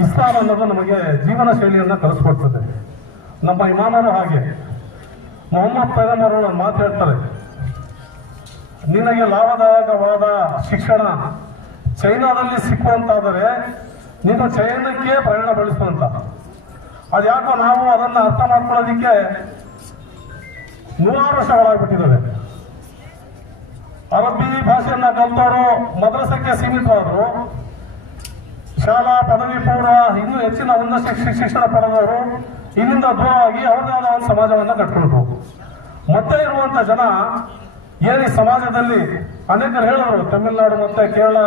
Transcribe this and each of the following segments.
ಇಸ್ಲಾಂ ಅನ್ನೋದು ನಮಗೆ ಜೀವನ ಶೈಲಿಯನ್ನು ಕಲಿಸ್ಕೊಡ್ತದೆ. ನಮ್ಮ ಇಮಾಮರು ಹಾಗೆ ಮೊಹಮ್ಮದ್ ಪೈಗಂಬರ್ ಅವರು ಮಾತು ಹೇಳ್ತಾರೆ, ನಿನಗೆ ಲಾಭದಾಯಕವಾದ ಶಿಕ್ಷಣ ಚೈನಾದಲ್ಲಿ ಸಿಕ್ಕುವಂತಾದರೆ ನೀನು ಚೈನಕ್ಕೆ ಪ್ರಯಾಣ ಬೆಳೆಸುವಂತ. ಅದ್ಯಾಕೋ ನಾವು ಅದನ್ನು ಅರ್ಥ ಮಾಡ್ಕೊಳ್ಳೋದಿಕ್ಕೆ 100 ವರ್ಷಗಳಾಗ್ಬಿಟ್ಟಿದ್ದಾವೆ. ಅರಬ್ಬಿ ಭಾಷೆಯನ್ನ ಕಲಿತವರು ಮದ್ರಸಕ್ಕೆ ಸೀಮಿತವಾದರು, ಶಾಲಾ ಪದವಿ ಪೂರ್ವ ಇನ್ನೂ ಹೆಚ್ಚಿನ ಉನ್ನತ ಶಿಕ್ಷಣ ಪಡೆದವರು ಇಲ್ಲಿಂದ ದೂರವಾಗಿ ಅವರದೇ ಆದ ಒಂದು ಸಮಾಜವನ್ನು ಕಟ್ಕೊಂಡ್ರು. ಮತ್ತೆ ಇರುವಂತ ಜನ ಏನಿ ಸಮಾಜದಲ್ಲಿ ಅನೇಕರು ಹೇಳಿದ್ರು, ತಮಿಳುನಾಡು ಮತ್ತೆ ಕೇರಳ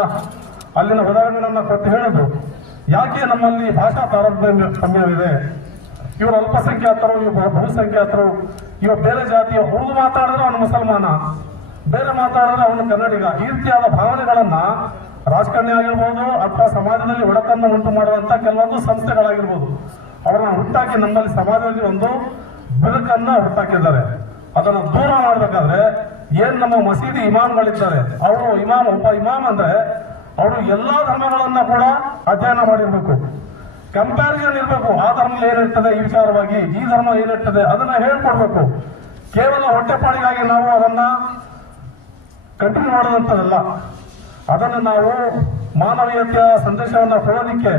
ಅಲ್ಲಿನ ಉದಾಹರಣೆಗಳನ್ನ ಕೊಟ್ಟು ಹೇಳಿದ್ರು, ಯಾಕೆ ನಮ್ಮಲ್ಲಿ ಭಾಷಾ ತಾರತಮ್ಯವಿದೆ, ಇವರು ಅಲ್ಪಸಂಖ್ಯಾತರು, ಇವರು ಬಹುಸಂಖ್ಯಾತರು, ಇವರು ಬೇರೆ ಜಾತಿಯ, ಉರ್ದು ಮಾತಾಡಿದ್ರೆ ಅವನು ಮುಸಲ್ಮಾನ, ಬೇರೆ ಮಾತಾಡಿದ್ರೆ ಅವನು ಕನ್ನಡಿಗ, ಈ ರೀತಿಯಾದ ಭಾವನೆಗಳನ್ನ ರಾಜಕಾರಣಿ ಆಗಿರ್ಬೋದು ಅಥವಾ ಸಮಾಜದಲ್ಲಿ ಒಡಕನ್ನು ಉಂಟು ಮಾಡುವಂತ ಕೆಲವೊಂದು ಸಂಸ್ಥೆಗಳಾಗಿರ್ಬೋದು ಅವರನ್ನ ಹುಟ್ಟಾಕಿ ನಮ್ಮಲ್ಲಿ ಸಮಾಜದಲ್ಲಿ ಒಂದು ಬೆಳಕನ್ನ ಹುಟ್ಟಾಕಿದ್ದಾರೆ. ಅದನ್ನು ದೂರ ಮಾಡಬೇಕಾದ್ರೆ ಏನ್ ನಮ್ಮ ಮಸೀದಿ ಇಮಾಮ್ಗಳಿದ್ದಾರೆ, ಅವರು ಒಬ್ಬ ಇಮಾಮ್ ಅಂದ್ರೆ ಅವರು ಎಲ್ಲಾ ಧರ್ಮಗಳನ್ನ ಕೂಡ ಅಧ್ಯಯನ ಮಾಡಿರ್ಬೇಕು, ಕಂಪ್ಯಾರಿಸನ್ ಇರಬೇಕು. ಆ ಧರ್ಮ ಏನಿರ್ತದೆ ಈ ವಿಚಾರವಾಗಿ, ಈ ಧರ್ಮ ಏನಿರ್ತದೆ ಅದನ್ನ ಹೇಳ್ಕೊಡ್ಬೇಕು. ಕೇವಲ ಹೊಟ್ಟೆಪಾಡಿಗಾಗಿ ನಾವು ಅದನ್ನ ಕಂಟಿನ್ಯೂ ಮಾಡೋದಂತದಲ್ಲ. ಅದನ್ನು ನಾವು ಮಾನವೀಯತೆಯ ಸಂದೇಶವನ್ನ ಕೊಡೋದಿಕ್ಕೆ,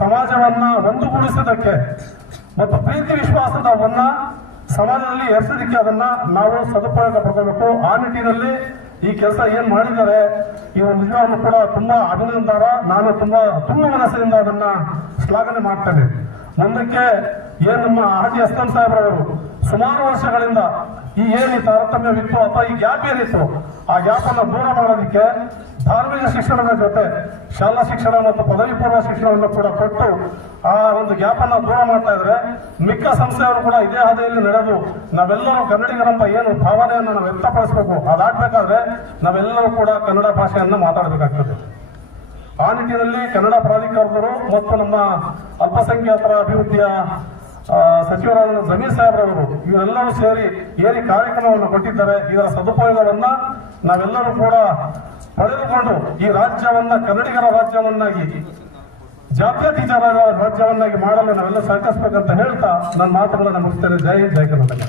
ಸಮಾಜವನ್ನ ಒಂದುಗೂಡಿಸೋದಕ್ಕೆ ಮತ್ತು ಪ್ರೀತಿ ವಿಶ್ವಾಸದವನ್ನ ಸಮಾಜದಲ್ಲಿ ಎರ್ಸೋದಿಕ್ಕೆ ಅದನ್ನ ನಾವು ಸದುಪಯೋಗ ಪಡ್ಕೋಬೇಕು. ಆ ನಿಟ್ಟಿನಲ್ಲಿ ಈ ಕೆಲಸ ಏನ್ ಮಾಡಿದ್ದಾರೆ ಇವರು ನಿಜವಾಗ್ಲೂ ಕೂಡ ತುಂಬಾ ಅಭಿನಂದನ. ನಾನು ತುಂಬಾ ಮನಸ್ಸಿನಿಂದ ಅದನ್ನ ಶ್ಲಾಘನೆ ಮಾಡ್ತೇನೆ. ಮುಂದಕ್ಕೆ ಏನ್ ನಮ್ಮ ಹಾಜಿ ಅಸ್ಲಂ ಸಾಹೇಬ್ರವರು ಸುಮಾರು ವರ್ಷಗಳಿಂದ ಈ ಏನಿ ತಾರತಮ್ಯವಿತ್ತು ಅಥವಾ ಈ ಗ್ಯಾಪ್ ಏನಿತ್ತು ಆ ಗ್ಯಾಪ್ ಅನ್ನು ದೂರ ಮಾಡೋದಕ್ಕೆ ಧಾರ್ಮಿಕ ಶಿಕ್ಷಣದ ಜೊತೆ ಶಾಲಾ ಶಿಕ್ಷಣ ಮತ್ತು ಪದವಿ ಪೂರ್ವ ಶಿಕ್ಷಣವನ್ನು ಕೂಡ ಕೊಟ್ಟು ಆ ಒಂದು ಗ್ಯಾಪ್ ಅನ್ನು ದೂರ ಮಾಡ್ತಾ ಇದ್ರೆ, ಮಿಕ್ಕ ಸಂಸ್ಥೆಯವರು ಕೂಡ ಇದೇ ಹಾದಿಯಲ್ಲಿ ನಡೆದು ನಾವೆಲ್ಲರೂ ಕನ್ನಡಿಗರಂತ ಏನು ಭಾವನೆಯನ್ನು ನಾವು ವ್ಯಕ್ತಪಡಿಸಬೇಕು, ಅದಾಗಬೇಕಾದ್ರೆ ನಾವೆಲ್ಲರೂ ಕೂಡ ಕನ್ನಡ ಭಾಷೆಯನ್ನು ಮಾತಾಡಬೇಕಾಗ್ತದೆ. ಆ ನಿಟ್ಟಿನಲ್ಲಿ ಕನ್ನಡ ಪ್ರಾಧಿಕಾರದವರು ಮತ್ತು ನಮ್ಮ ಅಲ್ಪಸಂಖ್ಯಾತರ ಅಭಿವೃದ್ಧಿಯ ಸಚಿವರಾದ ಜಮೀರ್ ಸಾಹೇಬ್ರವರು ಇವರೆಲ್ಲರೂ ಸೇರಿ ಏರಿ ಕಾರ್ಯಕ್ರಮವನ್ನು ಕೊಟ್ಟಿದ್ದಾರೆ. ಇದರ ಸದುಪಯೋಗವನ್ನ ನಾವೆಲ್ಲರೂ ಕೂಡ ಪಡೆದುಕೊಂಡು ಈ ರಾಜ್ಯವನ್ನ ಕನ್ನಡಿಗರ ರಾಜ್ಯವನ್ನಾಗಿ, ಜಾತ್ಯತೀತ ರಾಜ್ಯವನ್ನಾಗಿ ಮಾಡಲು ನಾವೆಲ್ಲ ಸಹಕರಿಸಬೇಕಂತ ಹೇಳ್ತಾ ನನ್ನ ಮಾತುಗಳನ್ನು ಮುಗಿಸ್ತೇನೆ. ಜೈ ಹಿಂದ್, ಜೈ ಕರ್ನಾಟಕ.